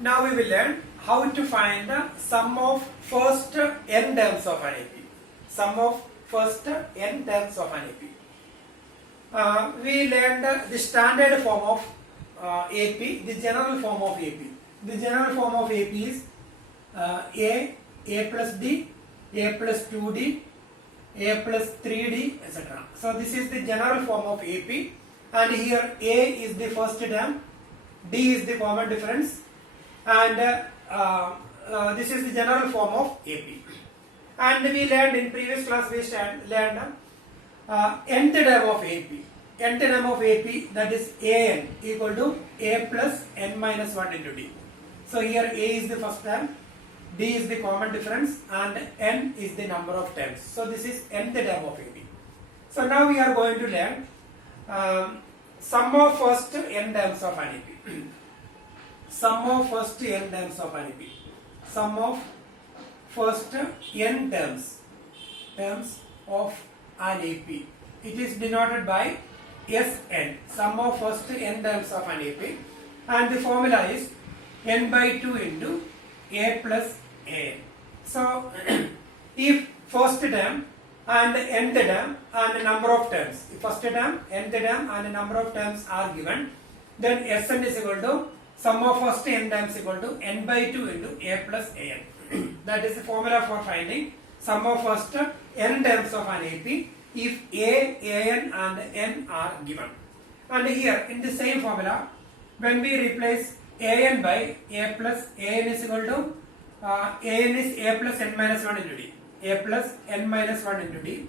Now we will learn how to find the sum of first n terms of an AP. Sum of first n terms of an AP. We learned the standard form of AP, the general form of AP. The general form of AP is A plus D, A plus 2D, A plus 3D, etc. So this is the general form of AP, and here A is the first term, D is the common difference, and this is the general form of AP. And we learned in previous class, we learned nth term of AP. Nth term of AP, that is AN equal to A plus n minus 1 into D. So here A is the first term, D is the common difference, and n is the number of terms. So this is nth term of AP. So now we are going to learn sum of first n terms of an AP. Sum of first n terms of an AP. Sum of first n terms of an AP. It is denoted by Sn. Sum of first n terms of an AP, and the formula is n by 2 into A plus A. So if first term and nth term and number of terms, first term, nth term and number of terms are given, then Sn is equal to sum of first n terms equal to n by 2 into A plus An. That is the formula for finding sum of first n terms of an AP if A, An and n are given. And here in the same formula, when we replace An by A plus An is equal to An is A plus n minus 1 into D. A plus n minus 1 into D.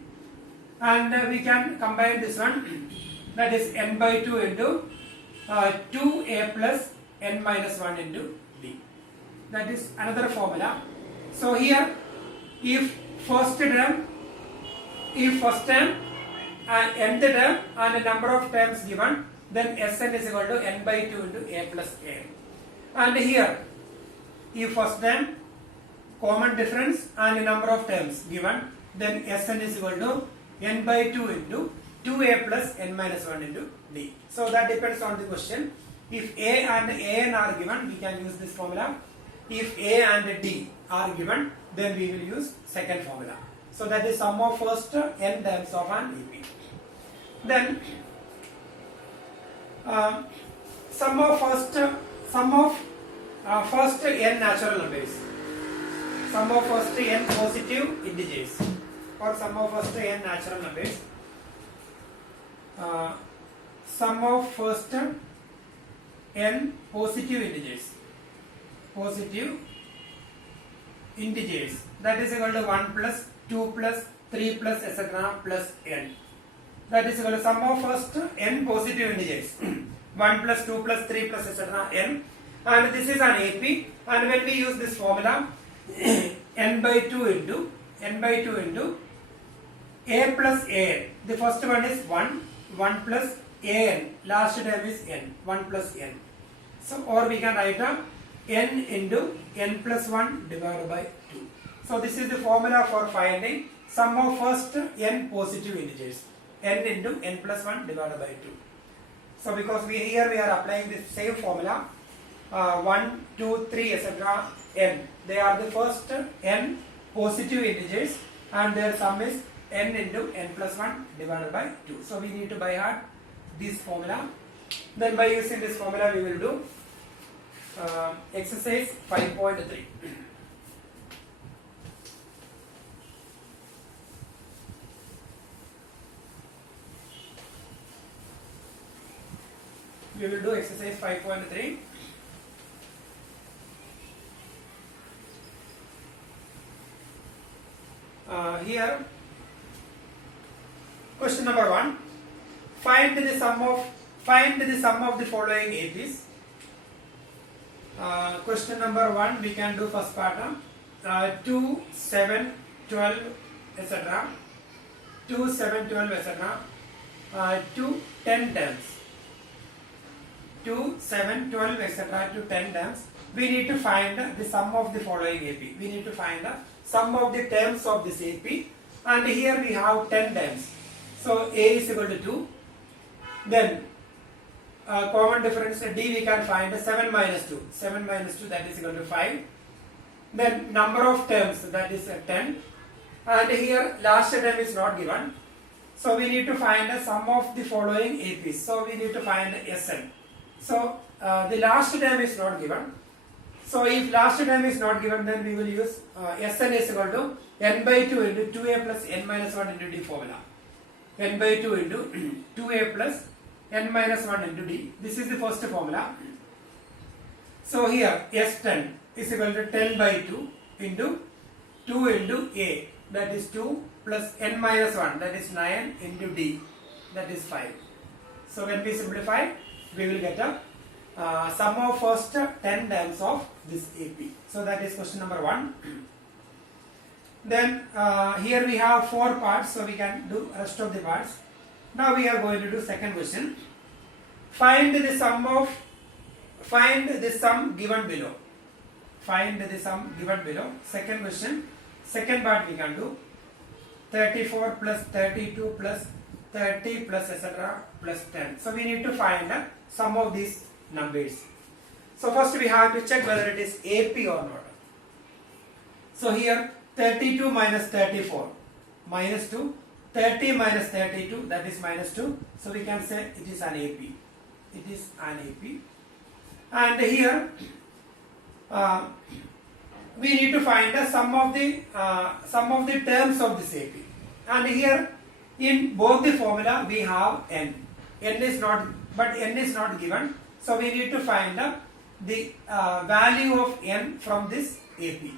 And we can combine this one, that is n by 2 into 2A plus n minus 1 into D. That is another formula. So here, if first term and nth term and a number of terms given, then Sn is equal to n by 2 into A plus A. And here, if first term, common difference and a number of terms given, then Sn is equal to n by 2 into 2A plus n minus 1 into D. So that depends on the question. If A and An are given, we can use this formula. If A and D are given, then we will use second formula. So that is sum of first n terms of an AP. Then sum of first n natural numbers. Sum of first n positive integers, or sum of first n natural numbers. Sum of first n positive integers. Positive integers, that is equal to 1 plus 2 plus 3 plus etc. plus n. That is equal to sum of first n positive integers. 1 plus 2 plus 3 plus etc. n. And this is an AP. And when we use this formula, n by 2 into A plus An. The first one is 1 plus An. Last term is n. 1 plus n. So, or we can write down n into n plus 1 divided by 2. So this is the formula for finding sum of first n positive integers. N into n plus 1 divided by 2. So because we are applying the same formula, 1, 2, 3 etc. n. They are the first n positive integers, and their sum is n into n plus 1 divided by 2. So we need to by heart this formula. Then by using this formula we will do exercise 5.3. We will do exercise 5.3. Here, question number 1. Find the sum of the following APs. Question number 1, we can do first part. 2, 7, 12, etc. 2, 7, 12, etc. 2, 10 terms. 2, 7, 12, etc. to 10 terms. We need to find the sum of the following AP. We need to find the sum of the terms of this AP. And here we have 10 terms. So A is equal to 2. Then common difference D we can find 7 minus 2. 7 minus 2 that is equal to 5. Then number of terms that is 10. And here last term is not given. So we need to find the sum of the following APs. So we need to find Sn. So the last term is not given. So if last term is not given, then we will use Sn is equal to n by 2 into 2a plus n minus 1 into d formula. N by 2 into 2a plus n minus 1 into d. This is the first formula. So here S10 is equal to 10 by 2 into 2 into a, that is 2, plus n minus 1, that is 9, into d, that is 5. So when we simplify, we will get a sum of first 10 terms of this AP. So that is question number 1. Then here we have 4 parts, so we can do rest of the parts. Now we are going to do second question. Find the sum given below. Find the sum given below. Second question. Second part we can do. 34 plus 32 plus 30 plus etc. plus 10. So we need to find the sum of these numbers. So first we have to check whether it is AP or not. So here 32 minus 34 minus 2, 30 minus 32, that is minus 2. So we can say it is an AP. It is an AP. And here we need to find the sum of the terms of this AP. And here in both the formula we have n. N is not given. So we need to find the value of n from this AP.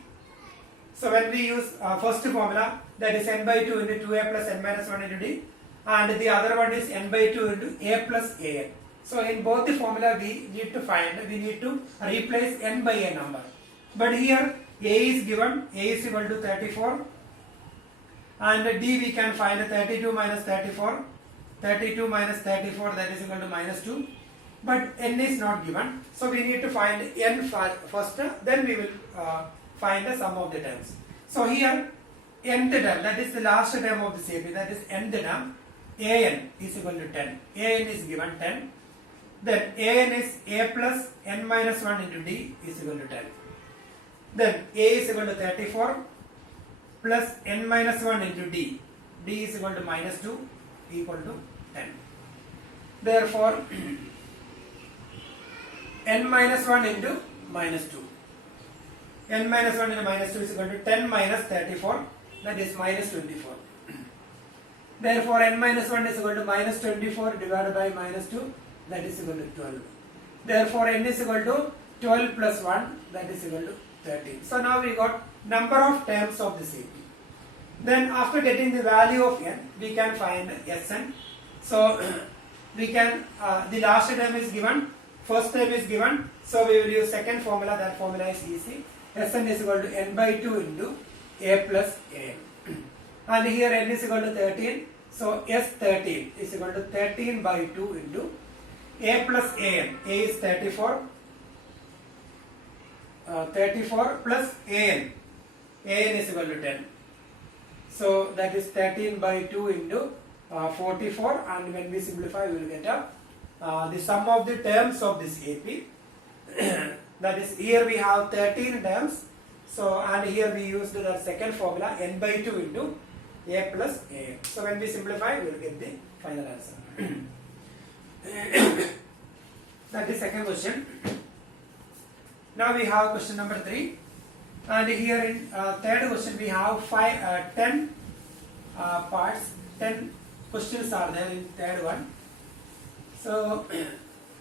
So when we use first formula, that is n by 2 into 2a plus n minus 1 into d, and the other one is n by 2 into a plus an. So in both the formula we need to replace n by a number. But here a is given, a is equal to 34, and d we can find 32 minus 34, 32 minus 34, that is equal to minus 2. But n is not given, so we need to find n first, then we will find the sum of the terms. So here nth term, that is the last term of this AP, that is nth term, an is equal to 10. An is given 10. Then an is a plus n minus 1 into d is equal to 10. Then a is equal to 34 plus n minus 1 into d. D is equal to minus 2 equal to 10. Therefore n minus 1 into minus 2. N minus 1 into minus 2 is equal to 10 minus 34, that is minus 24. Therefore n minus 1 is equal to minus 24 divided by minus 2, that is equal to 12. Therefore n is equal to 12 plus 1, that is equal to 13. So now we got number of terms of this AP. Then after getting the value of n, we can find Sn. So we can, the last term is given, first term is given, so we will use second formula. That formula is easy. Sn is equal to n by 2 into a plus an. And here n is equal to 13, so S13 is equal to 13 by 2 into a plus an. A is 34, 34 plus an. An is equal to 10. So that is 13 by 2 into 44, and when we simplify we will get the sum of the terms of this AP. That is, here we have 13 terms. So and here we used the second formula, n by 2 into a plus a. So when we simplify we will get the final answer. That is second question. Now we have question number 3. And here in third question we have 10 parts, 10 questions are there in third one. So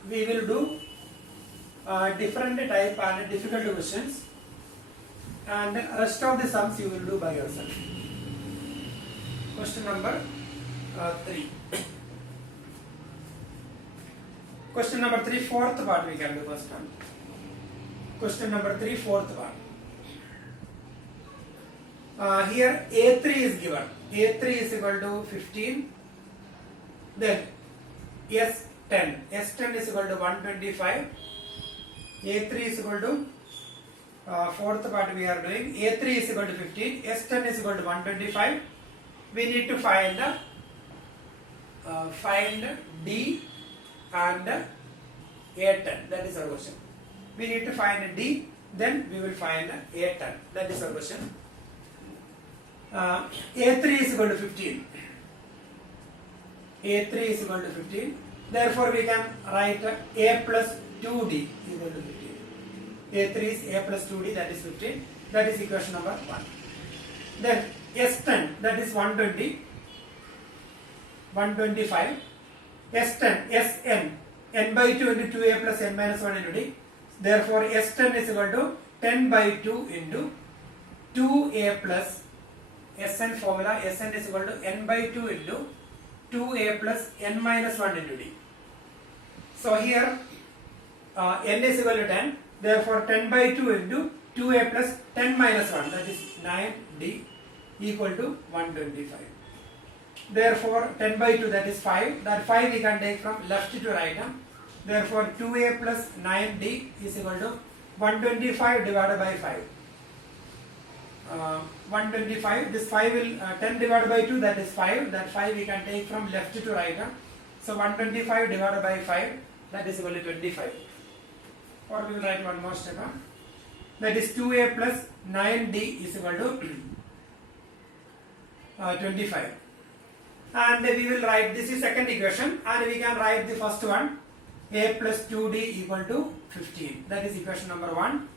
we will do different type and difficult questions, and rest of the sums you will do by yourself. Question number 3. Question number 3, fourth part we can do first one. Question number 3, fourth part. Here A3 is given. A3 is equal to 15. Then S10. S10 is equal to 125. A3 is equal to fourth part we are doing. A3 is equal to 15. S10 is equal to 125. We need to find D and A10. That is our question. We need to find D, then we will find A10. That is our question. A3 is equal to 15. A3 is equal to 15. Therefore, we can write A plus 2D equal to 15. A3 is A plus 2D, that is 15. That is equation number 1. Then S10, that is 120. 125. S10, Sn, n by 2 into 2a plus n minus 1 into d. Therefore, S10 is equal to 10 by 2 into 2a plus Sn formula. Sn is equal to n by 2 into 2a plus n minus 1 into d. So here n is equal to 10. Therefore, 10 by 2 into 2a plus 10 minus 1, that is 9d equal to 125. Therefore, 10 by 2, that is 5. That 5 we can take from left to right. Therefore, 2a plus 9d is equal to 125 divided by 5. 125, this 5 will, 10 divided by 2, that is 5. That 5 we can take from left to right. So, 125 divided by 5, that is equal to 25. Or we will write one more step. That is 2a plus 9d is equal to 25. And we will write, this is second equation, and we can write the first one, a plus 2d equal to 15. That is equation number 1.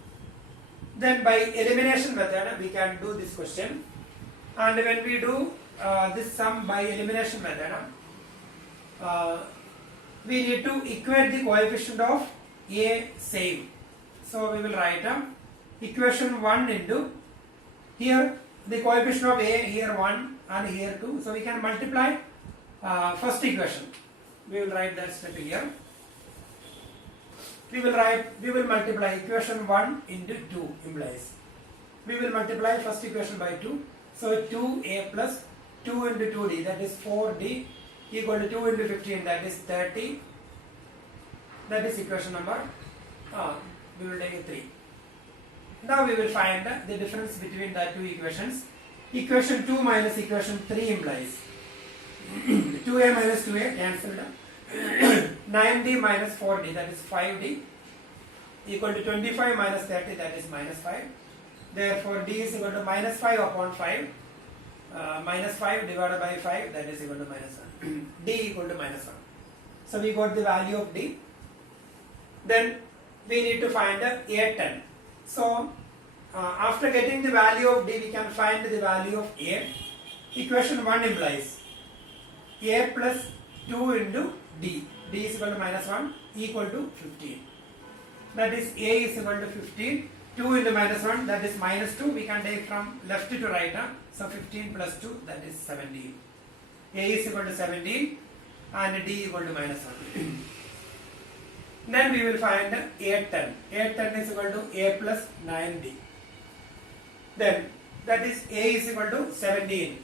Then by elimination method we can do this question, and when we do this sum by elimination method, we need to equate the coefficient of a same. So we will write equation 1 into, here the coefficient of a, here 1 and here 2. So we can multiply first equation. We will write that step here. We will multiply equation 1 into 2 implies. We will multiply first equation by 2. So 2a plus 2 into 2d, that is 4d equal to 2 into 15, that is 30. That is equation number, we will take 3. Now we will find the difference between the two equations. Equation 2 minus equation 3 implies 2a minus 2a cancelled. 9d minus 4d, that is 5d equal to 25 minus 30, that is minus 5. Therefore, d is equal to minus 5 upon 5. Minus 5 divided by 5, that is equal to minus 1. d equal to minus 1. So we got the value of d. Then we need to find a10. So after getting the value of d, we can find the value of a. Equation 1 implies a plus 2 into d. d is equal to minus 1 equal to 15. That is a is equal to 15. 2 into minus 1, that is minus 2. We can take from left to right. So 15 plus 2, that is 17. A is equal to 17 and d equal to minus 1. Then we will find a10. a10 is equal to a plus 9d. Then that is a is equal to 17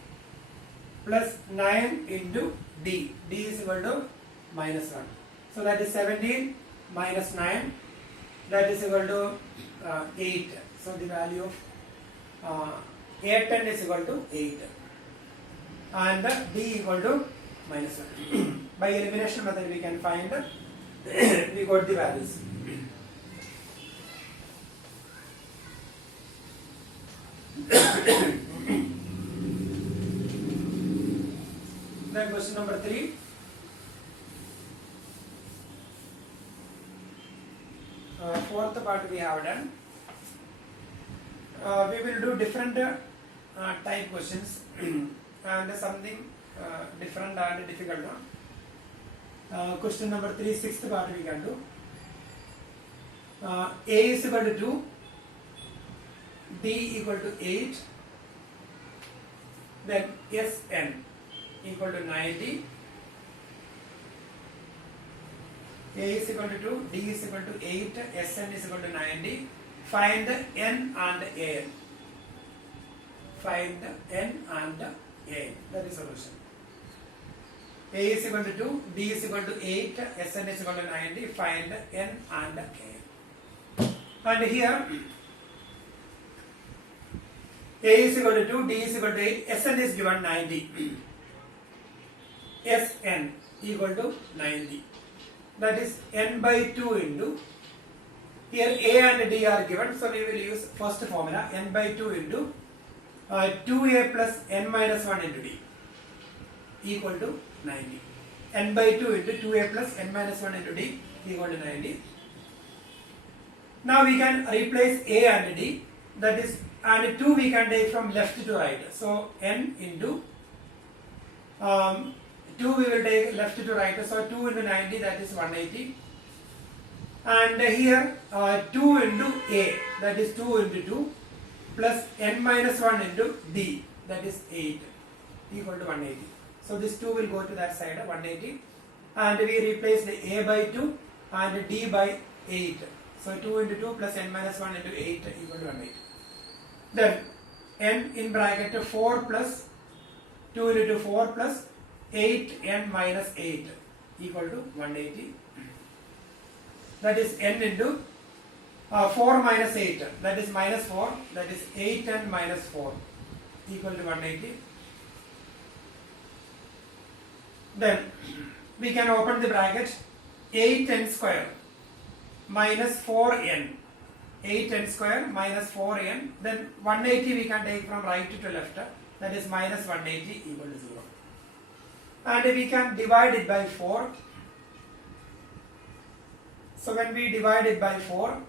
plus 9 into d. d is equal to minus 1. So that is 17 minus 9, that is equal to 8. So the value of a10 is equal to 8 and d equal to minus 1. By elimination method we can find we got the values. Then question number 3. Fourth part we have done. We will do different type questions and something different and difficult. Question number 3, sixth part we can do. A is equal to 2, D equal to 8, then Sn equal to 90. A is equal to 2, D is equal to 8, Sn is equal to 90. Find n and an. Find n and an. That is solution. A is equal to 2, D is equal to 8, Sn is equal to 90. Find n and an. And here A is equal to 2, D is equal to 8, Sn is given 90. Sn equal to 90. that is n by 2 into, here a and d are given, so we will use first formula, n by 2 into 2a plus n minus 1 into d equal to 90. N by 2 into 2a plus n minus 1 into d equal to 90. Now we can replace a and d, that is, and 2 we can take from left to right. So n into 2 we will take left to right, so 2 into 90, that is 180. And here 2 into a, that is 2 into 2, plus n minus 1 into d, that is 8, equal to 180. So this 2 will go to that side, 180, and we replace the a by 2 and d by 8. So 2 into 2 plus n minus 1 into 8 equal to 180. Then n in bracket 4 plus 2 into 2, 4 plus 8n minus 8 equal to 180. That is n into 4 minus 8, that is minus 4, that is 8n minus 4 equal to 180. Then we can open the bracket, 8n square minus 4n, 8n square minus 4n, then 180 we can take from right to left, that is minus 180 equal to 0. And we can divide it by 4. So when we divide it by 4,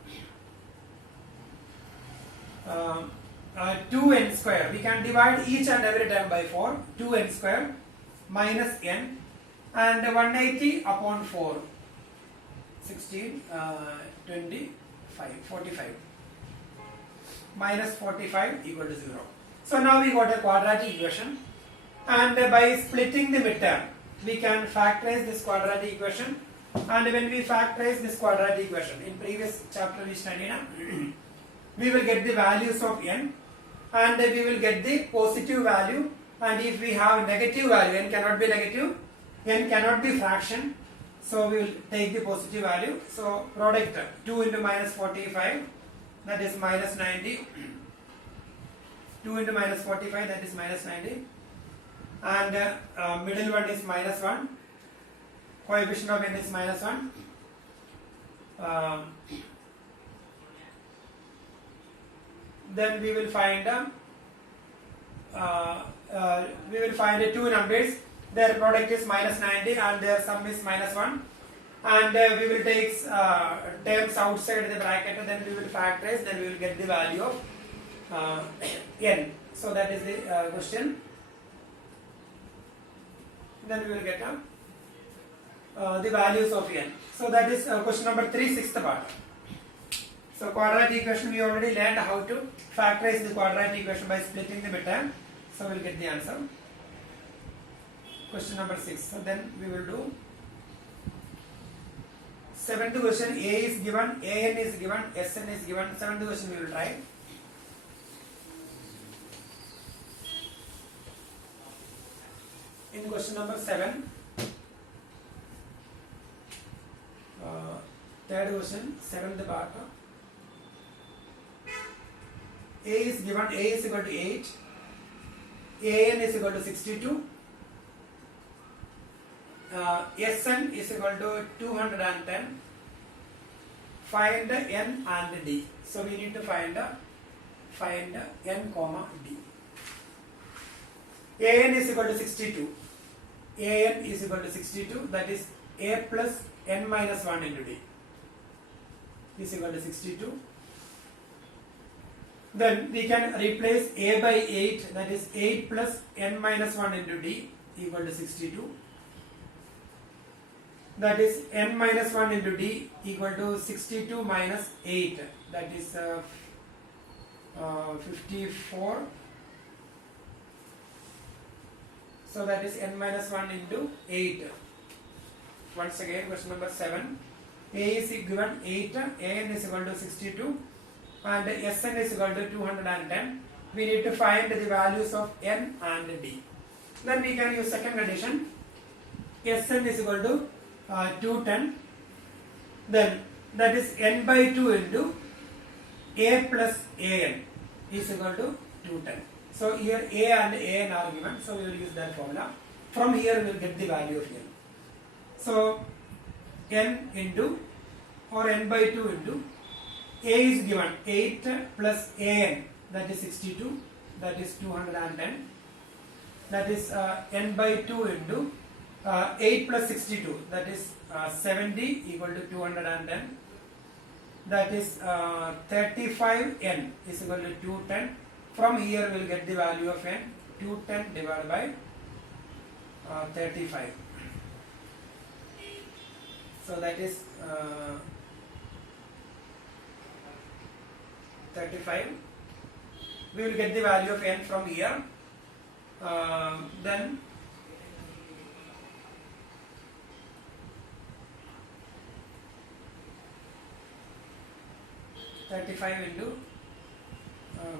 2n square, we can divide each and every term by 4, 2n square minus n, and 180 upon 4, 16, 25, 45, minus 45 equal to 0. So now we got a quadratic equation, and by splitting the midterm, we can factorize this quadratic equation. And when we factorize this quadratic equation, in previous chapter we studied, we will get the values of n, and we will get the positive value, and if we have negative value, n cannot be negative, n cannot be fraction, so we will take the positive value. So product 2 into minus 45, that is minus 90, 2 into minus 45, that is minus 90, and middle one is minus 1, coefficient of n is minus 1. Then we will find two numbers. Their product is minus 90 and their sum is minus 1. And we will take terms outside the bracket, and then we will factorize. Then we will get the value of n. So that is the question. Then we will get the values of n. So that is question number 3, sixth part. So quadratic equation, we already learned how to factorize the quadratic equation by splitting the midterm. So we will get the answer. Question number 6. So then we will do 7th question. A is given, an is given, sn is given. 7th question we will try. In question number 7, third question, 7th part. A is given, A is equal to 8, an is equal to 62, Sn is equal to 210. Find n and d. So we need to find n comma d. An is equal to 62. An is equal to 62. That is a plus n minus 1 into d is equal to 62. Then we can replace a by 8. That is 8 plus n minus 1 into d equal to 62. That is n minus 1 into d equal to 62 minus 8. That is 54. So that is n minus 1 into 8. Once again, question number 7. A is given 8, an is equal to 62, and Sn is equal to 210. We need to find the values of n and d. Then we can use second condition. Sn is equal to 210. Then that is n by 2 into a plus an is equal to 210. So here a and an are given, so we will use that formula. From here we will get the value of n. So n into or n by 2 into a is given 8 plus an, that is 62, that is 210, that is n by 2 into 8 plus 62, that is 70 equal to 210, that is 35n is equal to 210. From here we will get the value of n, 210 divided by 35. So that is 35. We will get the value of n from here. Then into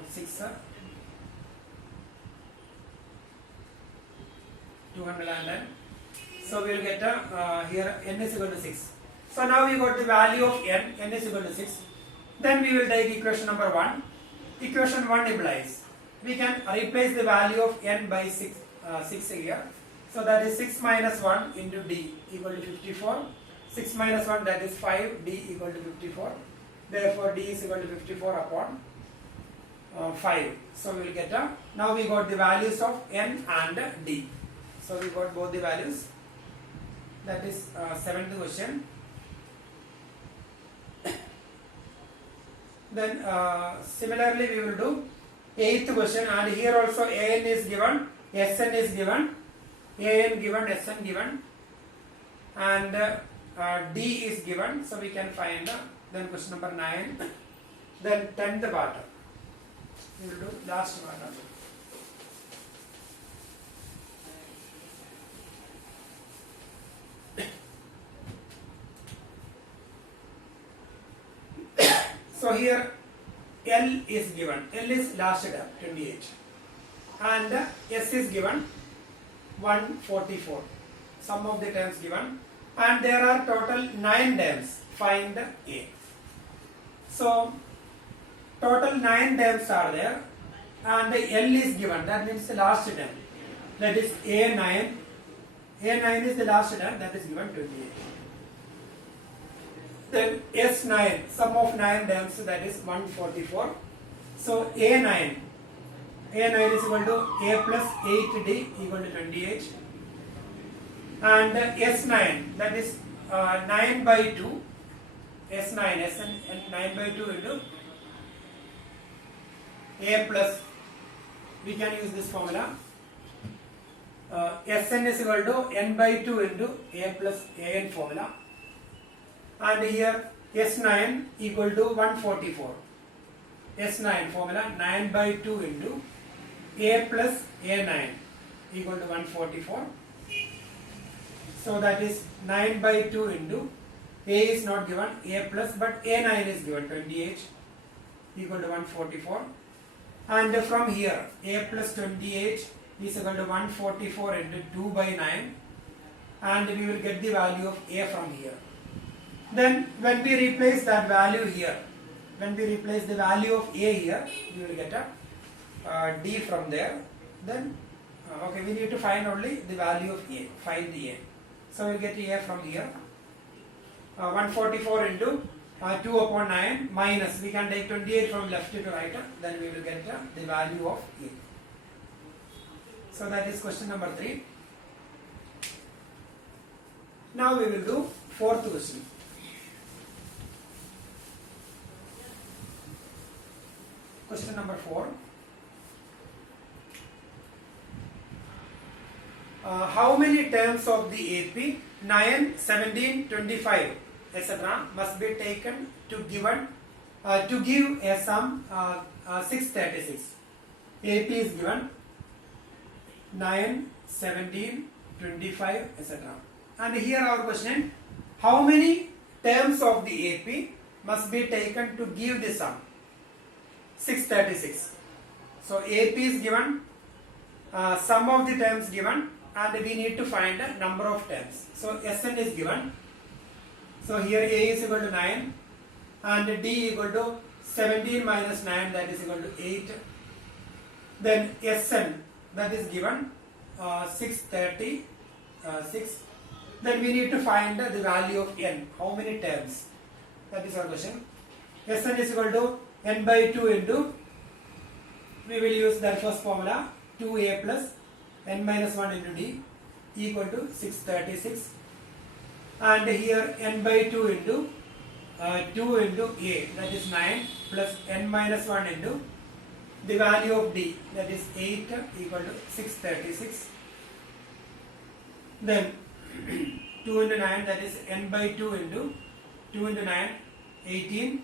6 210. So we will get here n is equal to 6. So now we got the value of n is equal to 6. Then we will take equation number 1. Equation 1 implies we can replace the value of n by 6 here. So that is 6 minus 1 into d equal to 54. 6 minus 1, that is 5, d equal to 54. Therefore d is equal to 54 upon 5. So we will get now we got the values of n and d. So we got both the values. That is 7th question. Then similarly we will do 8th question, and here also an is given, sn is given, an given, sn given, and d is given. So we can find then question number 9. Then 10th part. We will do last part. So here L is given. L is last term 28, and S is given 144. Sum of the terms given, and there are total 9 terms. Find A. So total 9 terms are there, and L is given. That means the last term. That is A9. A9 is the last term. That is given 28. Then S9, sum of 9 terms, that is 144. So A9 is equal to A plus 8D equal to 28. And S9, that is 9 by 2. S9, Sn 9 by 2 into A plus, we can use this formula. Sn is equal to n by 2 into A plus An formula. And here S9 equal to 144. S9 formula 9 by 2 into A plus A9 equal to 144. So that is 9 by 2 into A is not given, A plus, but A9 is given 28 equal to 144. And from here A plus 28 is equal to 144 into 2 by 9, and we will get the value of A from here. Then when we replace that value here, when we replace the value of A here, we will get a D from there. Then okay, we need to find only the value of A, find the A. So we will get A from here. 144 into 2 upon 9 minus, we can take 28 from left to right, then we will get the value of A. So that is question number 3. Now we will do 4th question. Question number 4. How many terms of the AP 9, 17, 25, etc. must be taken to give a sum 636? AP is given 9, 17, 25, etc. And here our question: how many terms of the AP must be taken to give the sum 636? So AP is given, sum of the terms given, and we need to find the number of terms. So Sn is given. So here A is equal to 9 and D equal to 17 minus 9, that is equal to 8. Then Sn, that is given 636. then we need to find the value of n. How many terms? That is our question. Sn is equal to n by 2 into, we will use that first formula, 2a plus n minus 1 into d equal to 636, and here n by 2 into 2 into a, that is 9, plus n minus 1 into the value of d, that is 8, equal to 636. Then 2 into 9, that is n by 2 into 2 into 9, 18,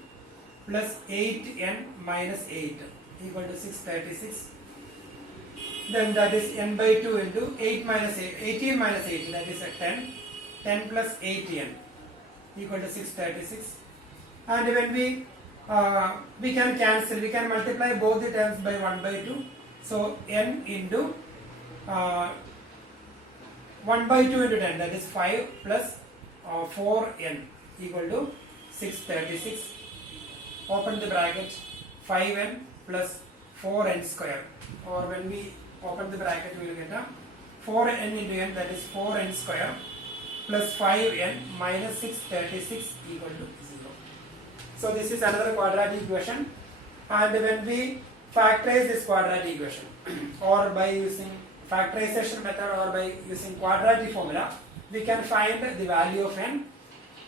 plus 8n minus 8 equal to 636. Then that is n by 2 into 8 minus 8, 18 minus 8, that is a 10, 10 plus 8n equal to 636. And when we can cancel, we can multiply both the terms by 1 by 2. So n into 1 by 2 into 10, that is 5 plus 4n equal to 636. Open the bracket, 5n plus 4n square, or when we open the bracket we will get a 4n into n, that is 4n square, plus 5n minus 636 equal to 0. So this is another quadratic equation, and when we factorize this quadratic equation or by using factorization method or by using quadratic formula, we can find the value of n,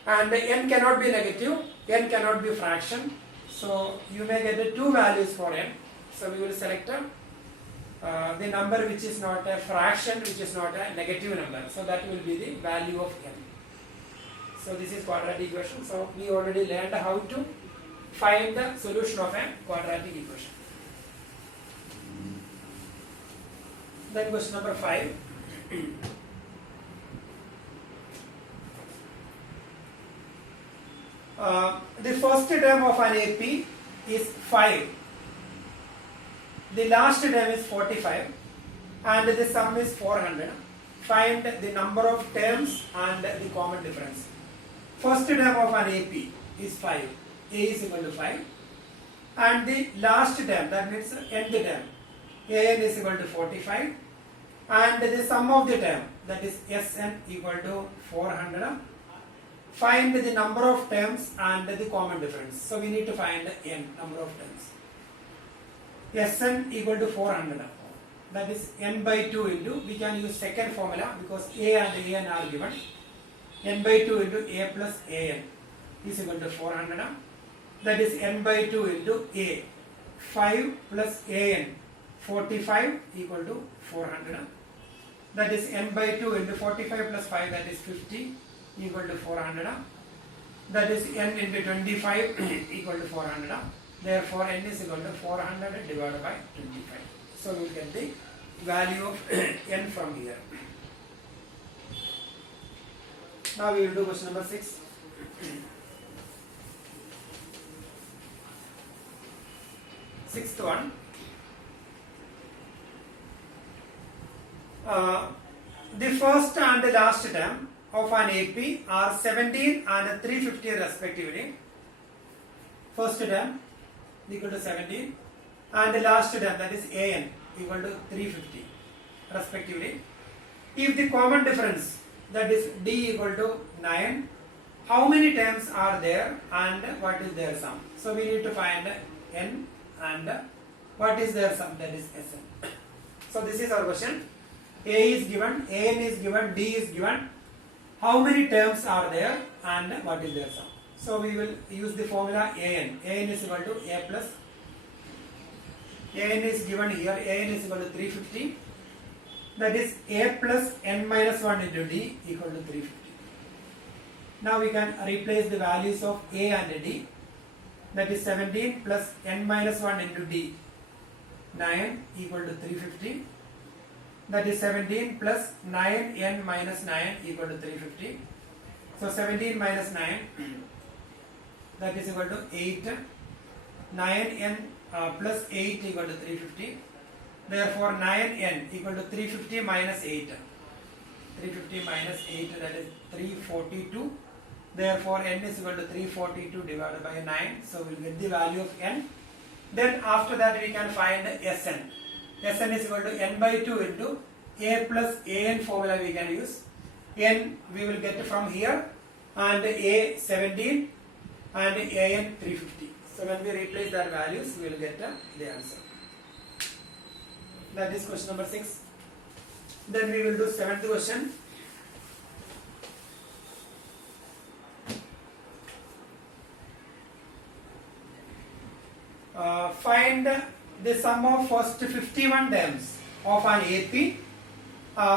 and n cannot be negative, n cannot be fraction, so you may get two values for n. So we will select the number which is not a fraction, which is not a negative number, so that will be the value of n. So this is quadratic equation. So we already learned how to find the solution of a quadratic equation. Then question number 5. The first term of an AP is 5. The last term is 45, and the sum is 400. Find the number of terms and the common difference. First term of an AP is 5. A is equal to 5. And the last term, that means nth term, an is equal to 45. And the sum of the term, that is Sn equal to 400. Find the number of terms and the common difference. So we need to find n, number of terms. Sn equal to 400. That is n by 2 into, we can use second formula because a and an are given. N by 2 into a plus an is equal to 400. That is n by 2 into a, 5 plus an, 45 equal to 400. That is n by 2 into 45 plus 5, that is 50 equal to 400. That is n into 25 equal to 400. Therefore n is equal to 400 divided by 25. So we will get the value of n from here. Now we will do question number 6. Sixth one. The first and the last term of an AP are 17 and 350 respectively. First term equal to 17 and the last term, that is an, equal to 350 respectively. If the common difference, that is d equal to 9, how many terms are there and what is their sum? So we need to find n and what is their sum, that is Sn. So this is our question. A is given, an is given, d is given. How many terms are there and what is their sum? So we will use the formula an. An is equal to a plus. An is given here, an is equal to 350. That is a plus n minus 1 into d equal to 350. Now we can replace the values of a and d. That is 17 plus n minus 1 into d, 9 equal to 350. That is 17 plus 9n minus 9 equal to 350. So 17 minus 9, that is equal to 8. 9n plus 8 equal to 350. Therefore 9n equal to 350 minus 8. 350 minus 8, that is 342. Therefore n is equal to 342 divided by 9. So we will get the value of n. Then after that we can find Sn. Sn is equal to n by 2 into a plus an formula we can use. n we will get from here, and a 17 and an 350. So when we replace their values, we will get the answer. That is question number 6. Then we will do 7th question. Find the sum of first 51 terms of an AP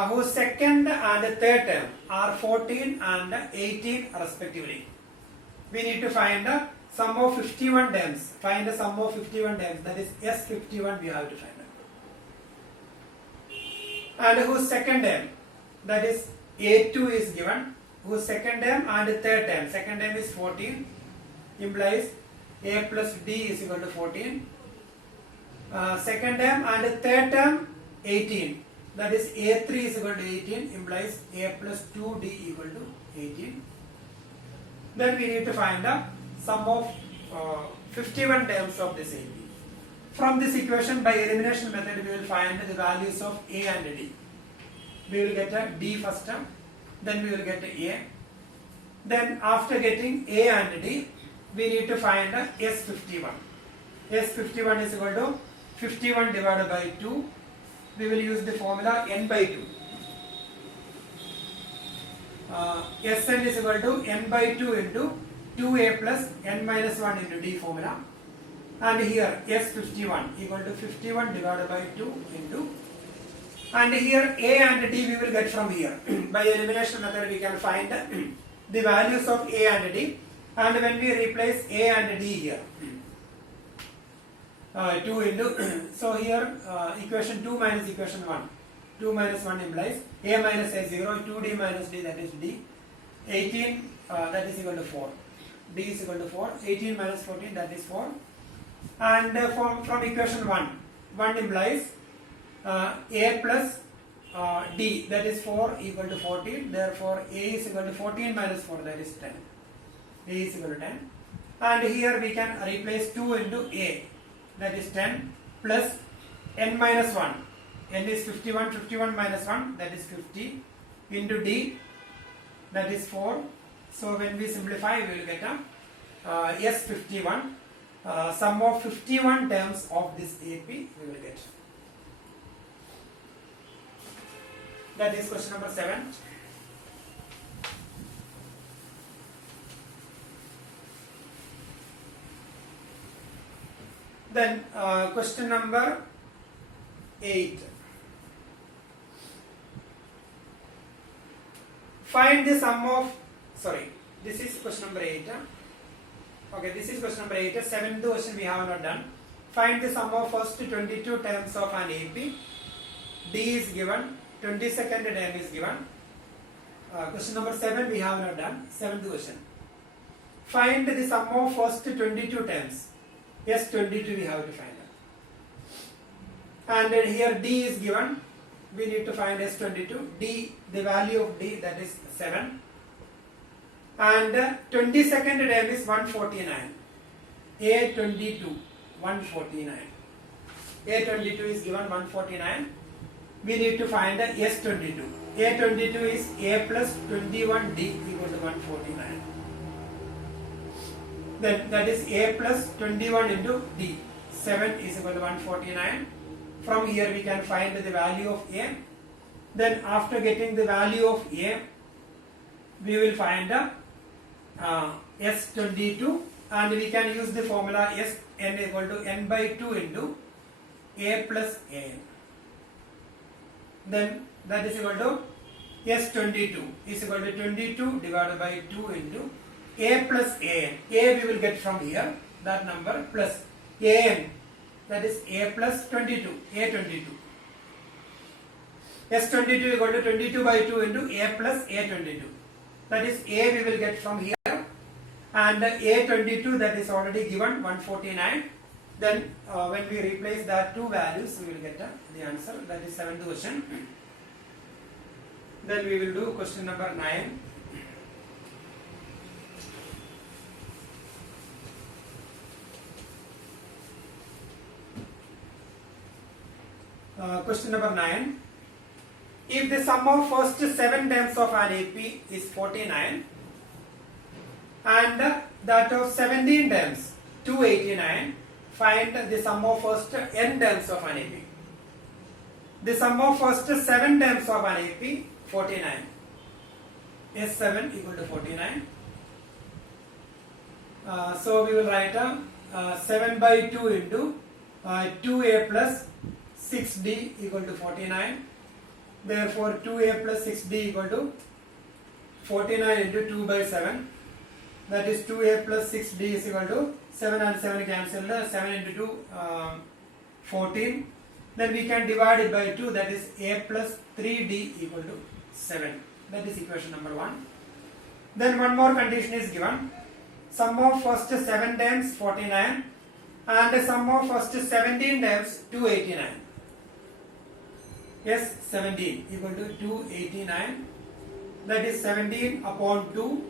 whose second and third term are 14 and 18 respectively. We need to find the sum of 51 terms. Find the sum of 51 terms, that is S51 we have to find. And whose second term, that is A2 is given, whose second term and third term, second term is 14, implies A plus D is equal to 14. Second term and third term 18, that is A3 is equal to 18, implies A plus 2D equal to 18. Then we need to find the sum of 51 terms of this AP. From this equation, by elimination method, we will find the values of A and D. We will get a D first term, then we will get A. Then after getting A and D, we need to find a S51. S51 is equal to 51 divided by 2. We will use the formula n by 2. Sn is equal to n by 2 into 2a plus n minus 1 into D formula. And here S51 equal to 51 divided by 2 into, and here A and D we will get from here. By elimination method we can find the values of A and D, and when we replace A and D here, 2 into, so here equation 2 minus equation 1, 2 minus 1 implies A minus A 0, 2D minus D, that is D, 18 that is equal to 4, D is equal to 4, 18 minus 14 that is 4. And from equation 1 implies A plus D, that is 4 equal to 14, therefore A is equal to 14 minus 4, that is 10. A is equal to 10. And here we can replace 2 into A, that is 10, plus n minus 1, n is 51, 51 minus 1, that is 50, into D, that is 4. So when we simplify, we will get a S51. Sum of 51 terms of this AP we will get. That is question number 7. Then question number 8. Find the sum of, this is question number 8. Okay, this is question number 8. 7th question we have not done. Find the sum of first 22 terms of an AP. D is given, 22nd term is given. Question number 7 we have not done. 7th question. Find the sum of first 22 terms. Yes, 22 we have to find. And then here D is given. We need to find S22. D, the value of D, that is 7. And 22nd term is 149. A22, 149. A22 is given 149. We need to find the S22. A22 is A plus 21D equal to 149. Then that is A plus 21 into D. 7 is equal to 149. From here we can find the value of A. Then after getting the value of A, we will find the S22, and we can use the formula Sn equal to n by 2 into A plus An. Then that is equal to S22 is equal to 22 divided by 2 into A plus An. A we will get from here, that number, plus An, that is A plus 22, A22. S22 equal to 22 by 2 into A plus A22. That is A we will get from here, and A22 that is already given 149. Then when we replace that two values, we will get the answer. That is 7th question. Then we will do question number 9. Question number 9. if the sum of first 7 terms of an AP is 49 and that of 17 terms 289, find the sum of first n terms of an AP. The sum of first 7 terms of an AP 49. S7 equal to 49. So we will write 7 by 2 into 2a plus 6d equal to 49. Therefore 2a plus 6d equal to 49 into 2 by 7. That is 2a plus 6d is equal to 7 and 7 cancelled. 7 into 2 14. Then we can divide it by 2, that is a plus 3d equal to 7. That is equation number 1. Then one more condition is given. Sum of first 7 times 49 and sum of first 17 times 289. Yes, 17 equal to 289. That is 17 upon 2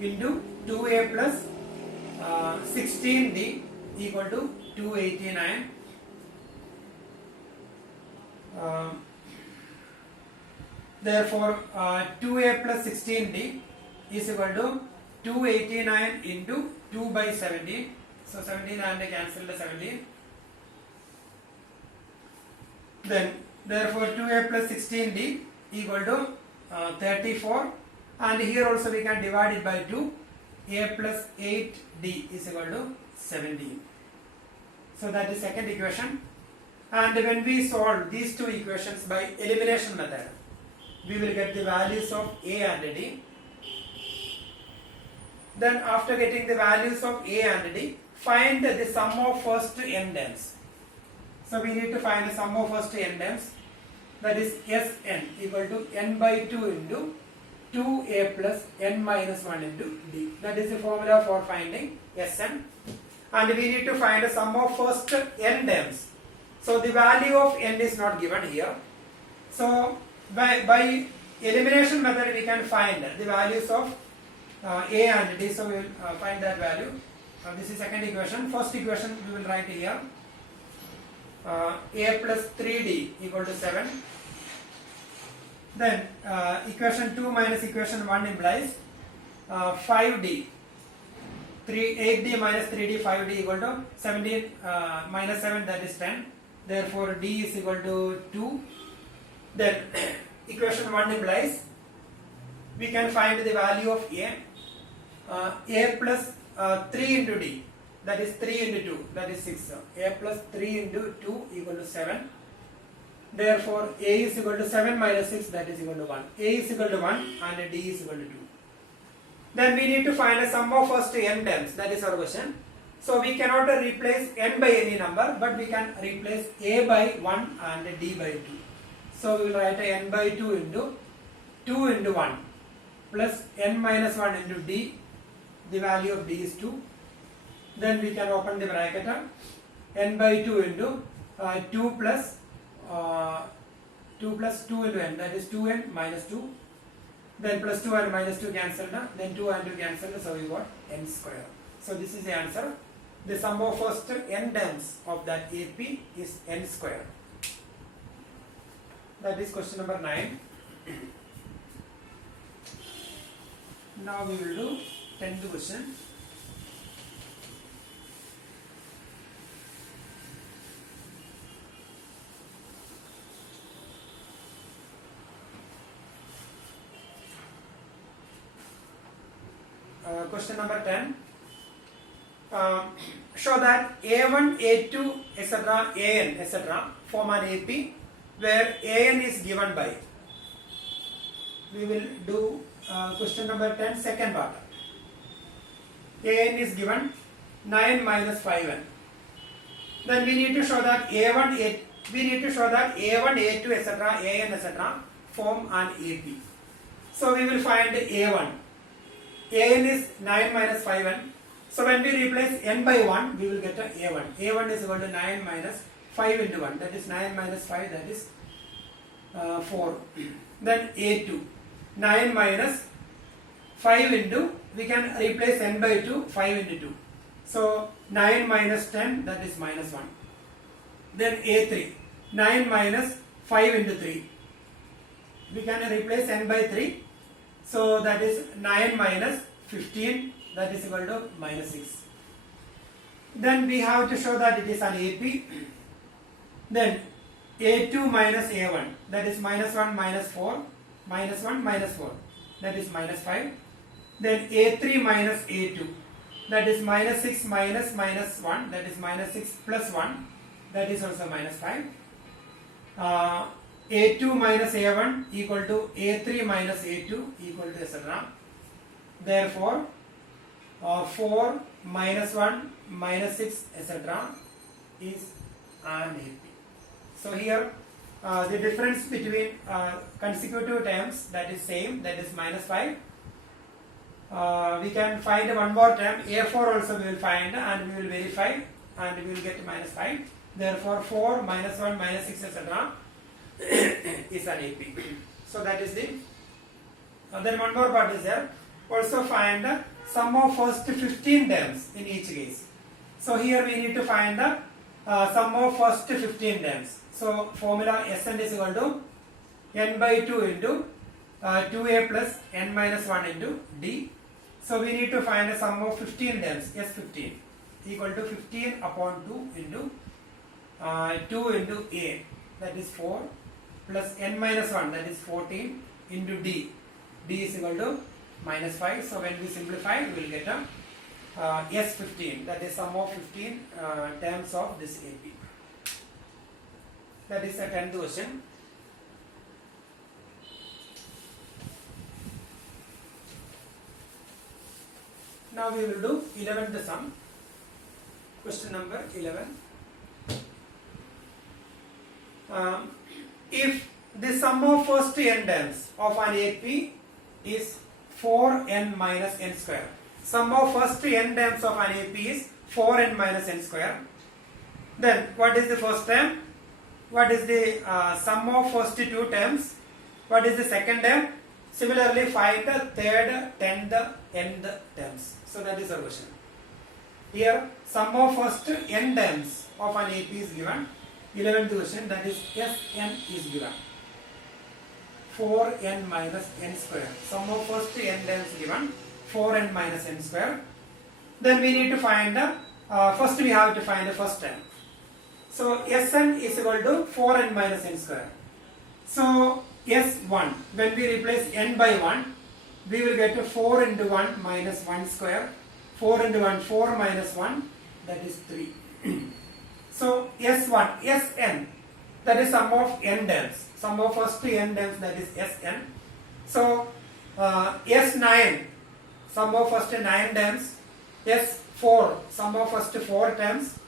into 2a plus 16d equal to 289. Therefore 2a plus 16d is equal to 289 into 2 by 17. So 17 and cancel the 17. Then therefore 2a plus 16d equal to 34, and here also we can divide it by 2. A plus 8d is equal to 17. So that is second equation. And when we solve these two equations by elimination method, we will get the values of a and d. Then after getting the values of a and d, find the sum of first n terms. So we need to find the sum of first n terms, that is Sn equal to n by 2 into 2a plus n minus 1 into d. That is the formula for finding Sn. And we need to find the sum of first n terms. So the value of n is not given here. So by elimination method we can find the values of a and d. So we will find that value. This is second equation. First equation we will write here. A plus 3d equal to 7. Then equation 2 minus equation 1 implies 5d. 8d minus 3d, 5d equal to 17 minus 7, that is 10. Therefore d is equal to 2. Then equation 1 implies we can find the value of a plus 3 into d, that is 3 into 2, that is 6. A plus 3 into 2 equal to 7. Therefore a is equal to 7 minus 6, that is equal to 1. A is equal to 1 and d is equal to 2. Then we need to find a sum of first n terms, that is our question. So we cannot replace n by any number, but we can replace a by 1 and d by 2. So we will write n by 2 into 2 into 1 plus n minus 1 into d. The value of d is 2. Then we can open the bracket. N by 2 into 2 plus 2 into n, that is 2n minus 2. Then plus 2 and minus 2 cancelled. Then 2 and 2 cancelled, so we got n square. So this is the answer. The sum of first n terms of that AP is n square. That is question number 9. Now we will do 10th question. Question number 10. Show that A1, A2, etc., AN, etc. form an AP where AN is given by. We will do question number 10, second part. AN is given 9 minus 5n. Then we need to show that A1, A2, etc., AN, etc. form an AP. So we will find A1. AN is 9 minus 5n. So when we replace n by 1, we will get a A1. A1 is equal to 9 minus 5 into 1. That is 9 minus 5, that is 4. Then A2. 9 minus 5 into, we can replace n by 2, 5 into 2. So 9 minus 10, that is minus 1. Then A3. 9 minus 5 into 3. we can replace n by 3. So that is 9 minus 15, that is equal to minus 6. Then we have to show that it is an AP. Then A2 minus A1, that is minus 1 minus 4, minus 1 minus 4, that is minus 5. Then A3 minus A2, that is minus 6 minus minus 1, that is minus 6 plus 1, that is also minus 5. A2 minus A1 equal to A3 minus A2 equal to etc. Therefore, 4 minus 1 minus 6 etc. is an AP. So here the difference between consecutive terms, that is same, that is minus 5. We can find one more term, A4 also we will find and we will verify and we will get minus 5. Therefore 4 minus 1 minus 6 etc. is an AP. So that is the then one more part is there. Also find the sum of first 15 terms in each case. So here we need to find the sum of first 15 terms. So formula Sn is equal to n by 2 into 2a plus n minus 1 into d. So we need to find a sum of 15 terms, S15 equal to 15 upon 2 into 2 into a, that is 4, plus n minus 1, that is 14 into d. D is equal to minus 5. So when we simplify, we will get a S15, that is sum of 15 terms of this AP. That is the 10th question. Now we will do 11th sum. Question number 11. If the sum of first n terms of an AP is 4n minus n square. Sum of first n terms of an AP is 4n minus n square. Then what is the first term? What is the sum of first two terms? What is the second term? Similarly, find the third, 10th, nth terms. So that is our question. Here, sum of first n terms of an AP is given. 11th question, that is Sn is given. 4n minus n square. Sum of first n terms given. 4n minus n square. Then we need to find the first we have to find the first term. So Sn is equal to 4n minus n square. So S1, when we replace n by 1, we will get 4 into 1 minus 1 square. 4 into 1, 4 minus 1, that is 3. So S1, Sn, that is sum of n terms. Sum of first n terms, that is Sn. So S9, sum of first 9 terms. S4, sum of first 4 terms.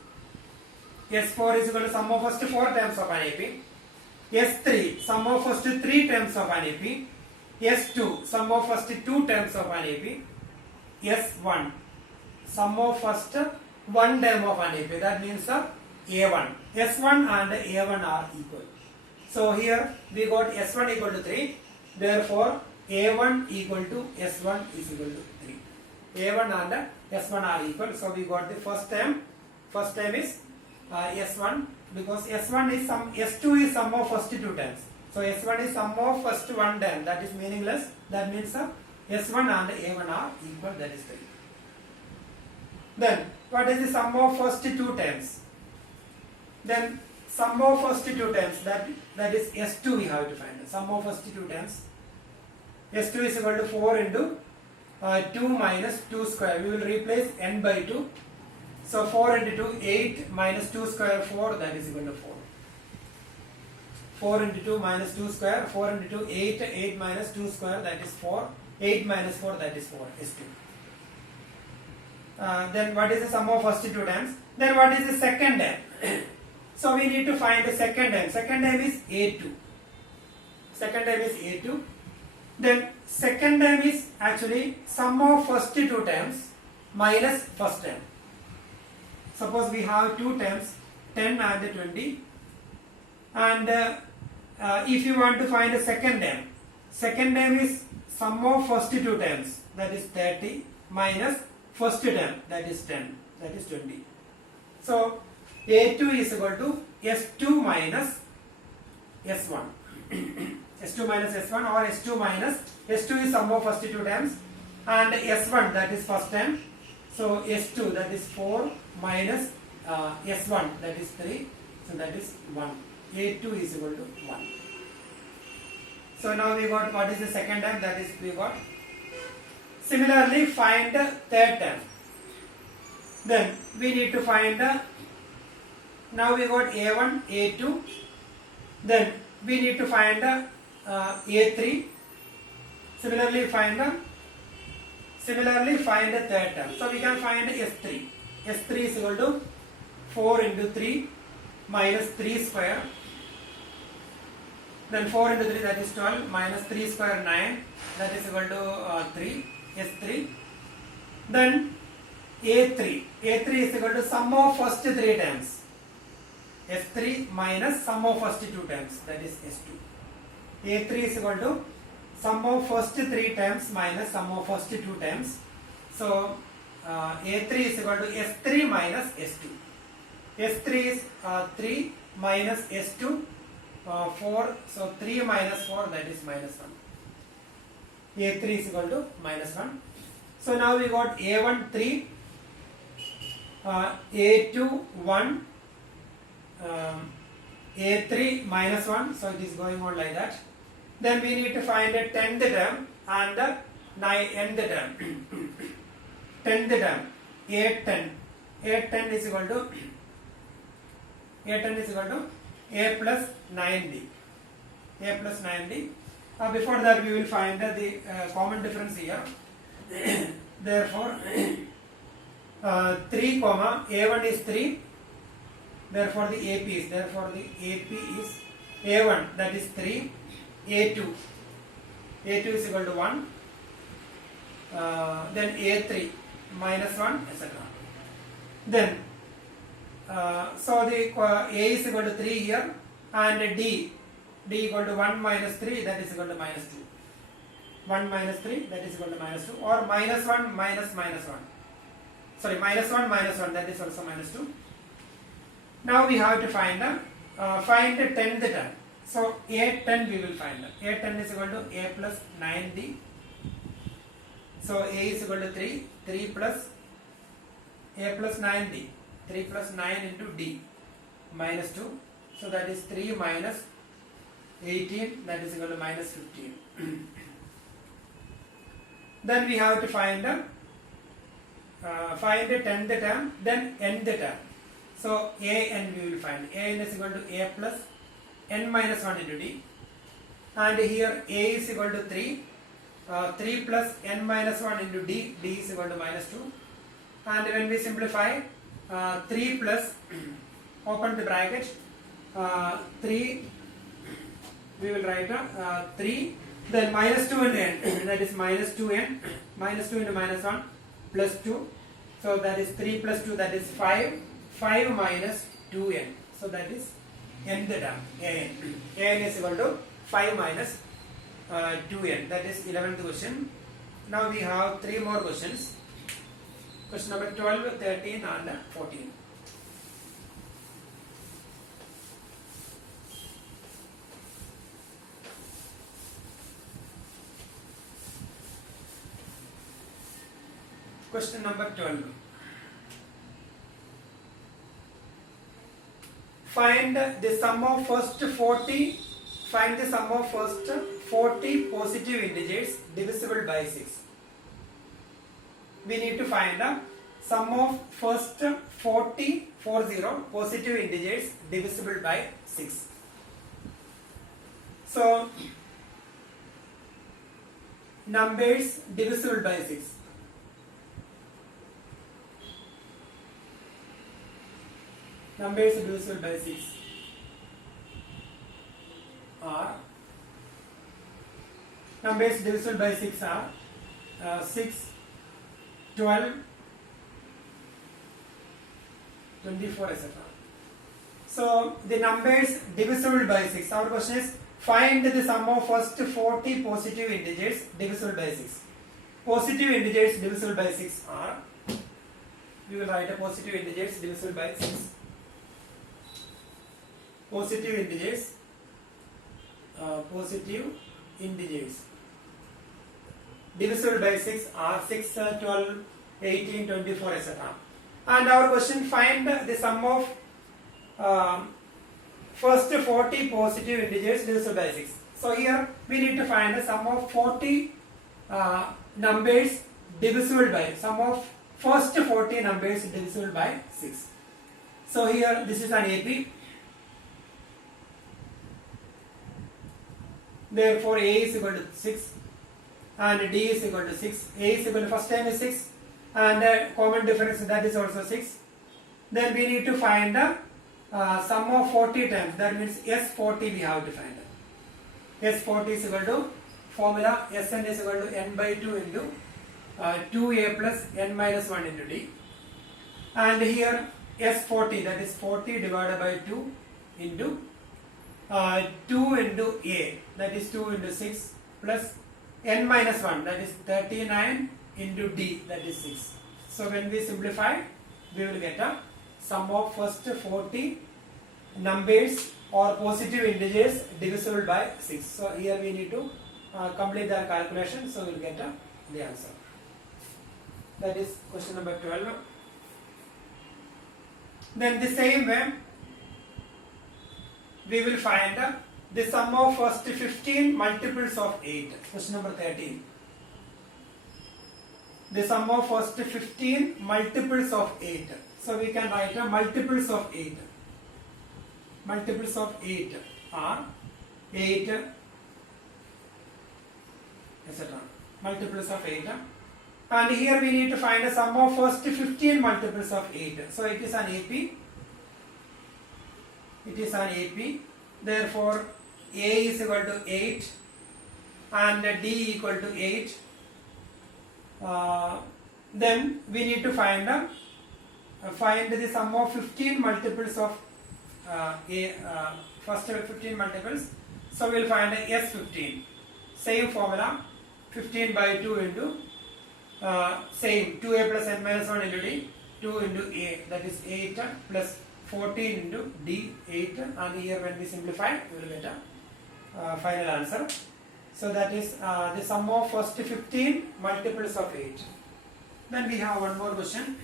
S4 is equal to sum of first 4 terms of an AP. S3, sum of first 3 terms of an AP. S2, sum of first 2 terms of an AP. S1, sum of first 1 term of an AP. That means A1. S1 and A1 are equal. So here we got S1 equal to 3. Therefore A1 equal to S1 is equal to 3. A1 and S1 are equal. So we got the first term. First term is S1, because S1 is S2 is sum of first 2 terms. So S1 is sum of first 1 term. That is meaningless. That means S1 and A1 are equal. That is 3. Then what is the sum of first 2 terms? Then sum of first 2 terms, that is S2 we have to find. Sum of first 2 terms. S2 is equal to 4 into 2 minus 2 square. We will replace n by 2. So 4 into 2, 8 minus 2 square, 4, that is equal to 4. 4 into 2 minus 2 square, 4 into 2, 8, 8 minus 2 square, that is 4. 8 minus 4, that is 4, S2. Then what is the sum of first 2 terms? Then what is the second term? So we need to find the second term. Second term is A2. Second term is A2. Then second term is actually sum of first 2 terms minus first term. Suppose we have 2 terms, 10 and 20. And if you want to find the second term is sum of first 2 terms, that is 30, minus first term, that is 10, that is 20. So A2 is equal to S2 minus S1. S2 minus S1 or S2 minus, S2 is sum of first two terms and S1 that is first term. So S2 that is 4 minus S1 that is 3. So that is 1. A2 is equal to 1. So now we got what is the second term, that is we got. Similarly, find the third term. Then we need to find the, now we got A1, A2. Then we need to find the A3. Similarly find the third term. So we can find S3. S3 is equal to 4 into 3 minus 3 square. Then 4 into 3 that is 12 minus 3 square 9, that is equal to 3. S3. Then A3. A3 is equal to sum of first three terms. S3 minus sum of first two terms, that is S2. A3 is equal to sum of first three terms minus sum of first two terms. So A3 is equal to S3 minus S2. S3 is 3 minus S2 4. So 3 minus 4 that is minus 1. A3 is equal to minus 1. So now we got A1 3, A2 1, A3 minus 1. So it is going on like that. Then we need to find a 10th term and the 9th term. 10th term A10. A10 is equal to A plus 9D. A plus 9D. Before that we will find the common difference here. Therefore 3 comma A1 is 3. Therefore the AP is A1 that is 3. A2 is equal to 1. Then A3 minus 1, etc. Then so the A is equal to 3 here, and D equal to 1 minus 3, that is equal to minus 2. 1 minus 3 that is equal to minus 2, or minus 1 minus minus 1. Sorry, minus 1 minus 1 that is also minus 2. Now we have to find the 10th term. So A10 we will find. A10 is equal to A plus 9D. So A is equal to 3 plus A plus 9D. 3 plus 9 into D minus 2. So that is 3 minus 18, that is equal to minus 15. Then we have to find the 10th term, then nth term. So an we will find. An is equal to A plus n minus 1 into D. And here A is equal to 3. 3 plus n minus 1 into D. D is equal to minus 2. And when we simplify, 3 plus open the bracket 3, we will write 3, then minus 2 into n, that is minus 2n, minus 2 into minus 1 plus 2, so that is 3 plus 2, that is 5 minus 2n, so that is nth term, an is equal to 5 minus 2n, that is 11th question. Now we have 3 more questions. Question number 12, 13 and 14. Question number 12. Find the sum of first 40 positive integers divisible by 6. We need to find the sum of first 40 positive integers divisible by 6. So numbers divisible by 6. Numbers divisible by 6 are 6, 12, 24, etc. So the numbers divisible by 6. Our question is find the sum of first 40 positive integers divisible by 6. Positive integers divisible by 6 are, we will write a positive integers divisible by 6. Positive integers positive integers divisible by 6 are 6, 12, 18, 24, etc. And our question, find the sum of first 40 positive integers divisible by 6. So here we need to find the sum of 40 numbers divisible by, sum of first 40 numbers divisible by 6. So here this is an AP. Therefore A is equal to 6 and D is equal to 6. A is equal to, first time is 6 and common difference, that is also 6. Then we need to find the sum of 40 times, that means S40 we have to find. S40 is equal to, formula Sn is equal to n by 2 into 2A plus n minus 1 into D. And here S40, that is 40 divided by 2 into 2 into A, that is 2 into 6 plus n minus 1, that is 39 into D, that is 6. So when we simplify, we will get a sum of first 40 numbers or positive integers divisible by 6. So here we need to complete the calculation, so we will get the answer. That is question number 12. Then the same way we will find the sum of first 15 multiples of 8. Question number 13. The sum of first 15 multiples of 8. So we can write multiples of 8. Multiples of 8 are 8, etc. Multiples of 8. And here we need to find a sum of first 15 multiples of 8. So it is an AP. It is an AP. Therefore A is equal to 8 and D equal to 8. Then we need to find the sum of 15 multiples of first 15 multiples. So we will find S15. Same formula, 15 by 2 into same 2A plus n minus 1 into D, 2 into A, that is 8 plus 14 into D, 8, and here when we simplify we will get a final answer. So that is the sum of first 15 multiples of 8. Then we have one more question.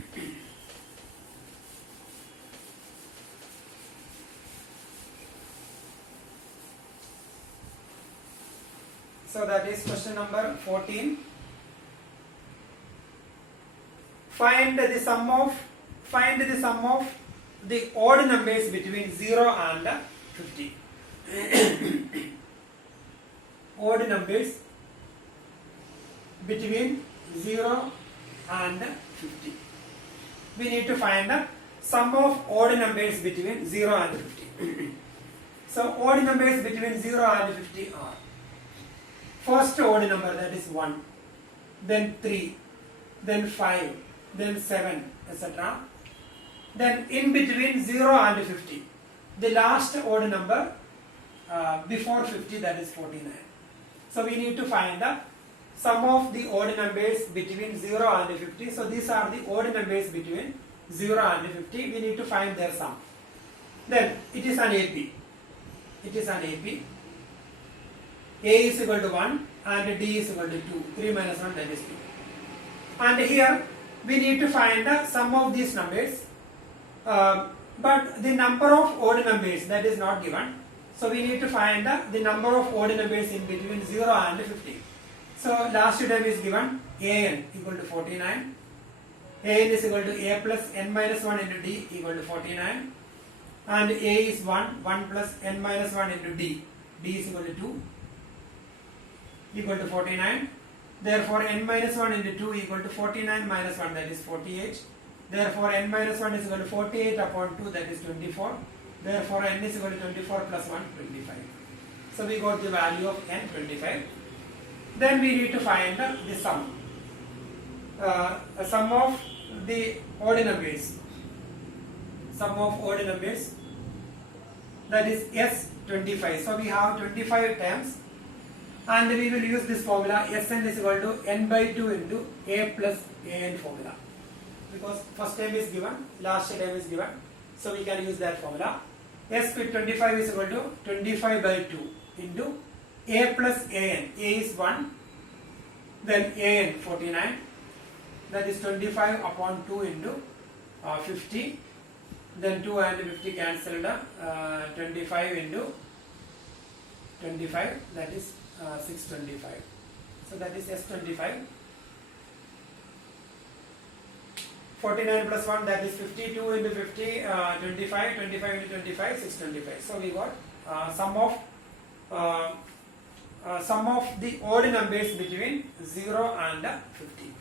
So that is question number 14. Find the sum of the odd numbers between 0 and 50. Odd numbers between 0 and 50. We need to find the sum of odd numbers between 0 and 50. So odd numbers between 0 and 50 are first odd number, that is 1, then 3, then 5, then 7, etc. Then in between 0 and 50, the last odd number before 50, that is 49. So we need to find the sum of the odd numbers between 0 and 50. So these are the odd numbers between 0 and 50. We need to find their sum. Then it is an AP. It is an AP. A is equal to 1 and D is equal to 2. 3 minus 1, that is 2. And here we need to find the sum of these numbers. But the number of odd numbers, that is not given. So we need to find the number of odd numbers in between 0 and 50. So last term is given, an equal to 49. An is equal to a plus n minus 1 into d equal to 49. And a is 1, 1 plus n minus 1 into d, d is equal to 2, equal to 49. Therefore n minus 1 into 2 equal to 49 minus 1, that is 48. Therefore n minus 1 is equal to 48 upon 2, that is 24. Therefore n is equal to 24 plus 1, 25. So we got the value of n, 25. Then we need to find the sum. A sum of the odd numbers. Sum of odd numbers, that is S25. So we have 25 terms. And we will use this formula, Sn is equal to n by 2 into a plus an formula. Because first term is given, last term is given. So we can use that formula. S with 25 is equal to 25 by 2. into a plus an. A is 1, then an 49, that is 25 upon 2 into 50, then 2 and 50 cancelled, 25 into 25, that is 625. So that is S25. 49 plus 1, that is 52 into 50, 25, 25 into 25, 625. So we got sum of the odd numbers between 0 and 50.